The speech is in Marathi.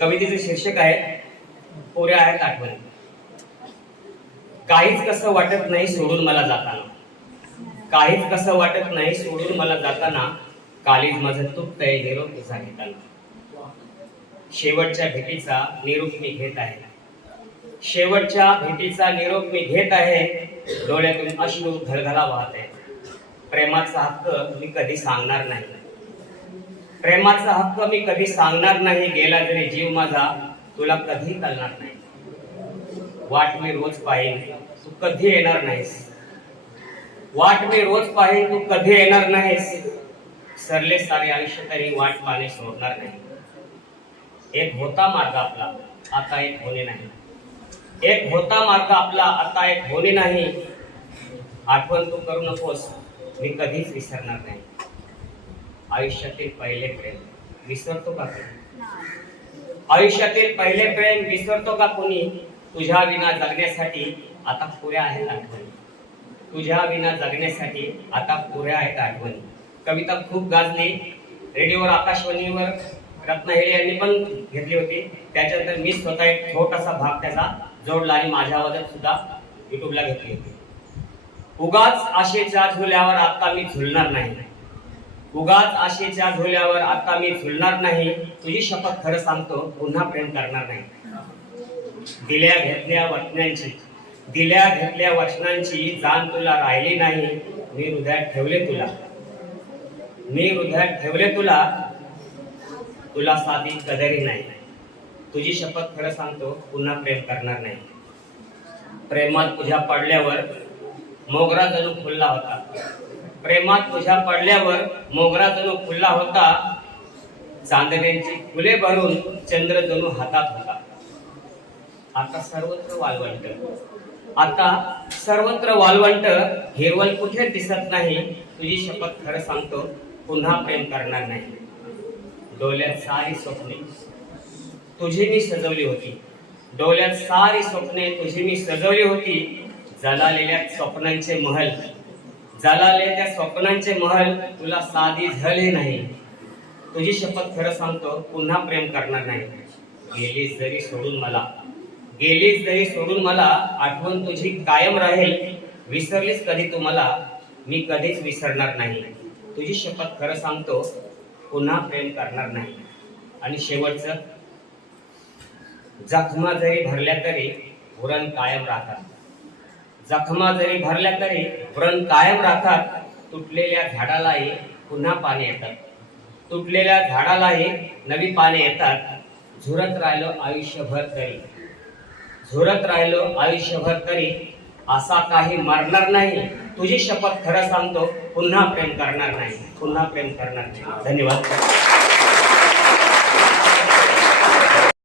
कवितेचे शीर्षक आहे पोऱ्या आहेत आठवणी. काहीच कसं वाटत नाही सोडून मला जाताना. काहीच कसं वाटत नाही सोडून मला जाताना कालीज माझं तुटतंय निरोप तुझा घेताना. शेवटच्या भेटीचा निरोप मी घेत आहे. शेवटच्या भेटीचा निरोप मी घेत आहे. डोळ्यातून अश्रू घलघला वाहत आहे प्रेमाचा हक्क मी कधी सांगणार नाही. प्रेमाचा हक्क मी कधी सांगणार नाही गेला तरी जीव माझा तुला कधी कळणार नाही. वाट मी रोज पाहिन तू कधी येणार नाहीस. वाट मी रोज पाहिन तू कधी येणार नाहीस. सरले सारे आयुष्य तरी वाट पाहणे सोडणार नाही. एक होता मार्ग आपला आता एक होणे नाही. एक होता मार्ग आपला आता एक होणे नाही. आठवण तू करू नकोस मी कधीच विसरणार नाही. आयुष्यातील पहिले प्रेम. विसरतो का कोणी? आयुष्यातील पहिले प्रेम विसरतो का कोणी? तुझ्या विना जगण्यासाठी आता पुऱ्या आहेत आठवणी. तुझ्या विना जगण्यासाठी आता पुऱ्या आहेत आठवणी. कविता खूप गाजली. रेडिओवर आकाशवाणीवर रत्नाहेळे यांनी पण घेतली होती. त्याच्यानंतर मी स्वतः एक छोटासा भाग त्याचा जोडला आणि माझ्या आवाजात सुद्धा युट्यूबला घेतली होती. उगाच आशेच्या झुल्यावर आता मी झुलणार नाही. उगाच आशेच्या झोल्यावर आता मी झुलणार नाही. तुझी शपथ खरं सांगतो पुन्हा प्रेम करणार नाही. दिल्या घेतल्या वचनांची. दिल्या घेतल्या वचनांची जाण तुला राहिली नाही. मी हृदयात ठेवले तुला. मी हृदयात ठेवले तुला. तुला साधी कदरी नाही. तुझी शपथ खरं सांगतो पुन्हा प्रेम करणार नाही. प्रेमात तुझ्या पडल्यावर मोगरा जणू फुलला होता. प्रेमात तुझ्या पडल्यावर मोगरा जणू फुलला होता. चांदण्यांची फुले भरून चंद्र जणू हातात होता. आता सर्वत्र वालवंट. आता सर्वत्र वालवंट. हिरवल कुठे दिसत नाही? तुझी शपथ खरं सांगतो पुन्हा प्रेम करणार नाही. डोल्यात सारी स्वप्ने. तुझी मी सजवली होती. डोल्यात सारी स्वप्ने तुझी मी सजवली होती. जलालेल्या स्वप्नांचे महल. जलाले त्या स्वप्नांचे महल तुला साधी झाले नाही. तुझी शपथ खरं सांगतो पुन्हा प्रेम करणार नाही. गेलीस जरी सोडून मला. गेलीस जरी सोडून मला आठवण तुझी कायम राहील. विसरलीस कधी तू मला? मी कधीच विसरणार नाही. तुझी शपथ खरं सांगतो पुन्हा प्रेम करणार नाही. आणि शेवटचं जखमा जरी भरल्या तरी उरण कायम राहतात. जखमा जरी भरल्या तरी व्रण कायम राहतात. तुटलेल्या झाडालाही पुन्हा पाने येतात. तुटलेल्या झाडालाही नवी पाने येतात. झुरत राहिलो आयुष्यभर तरी. झुरत राहिलो आयुष्यभर तरी. असा काही मरणार नाही. तुझी शपथ खरं सांगतो पुन्हा प्रेम करणार नाही. पुन्हा प्रेम करणार नाही. धन्यवाद.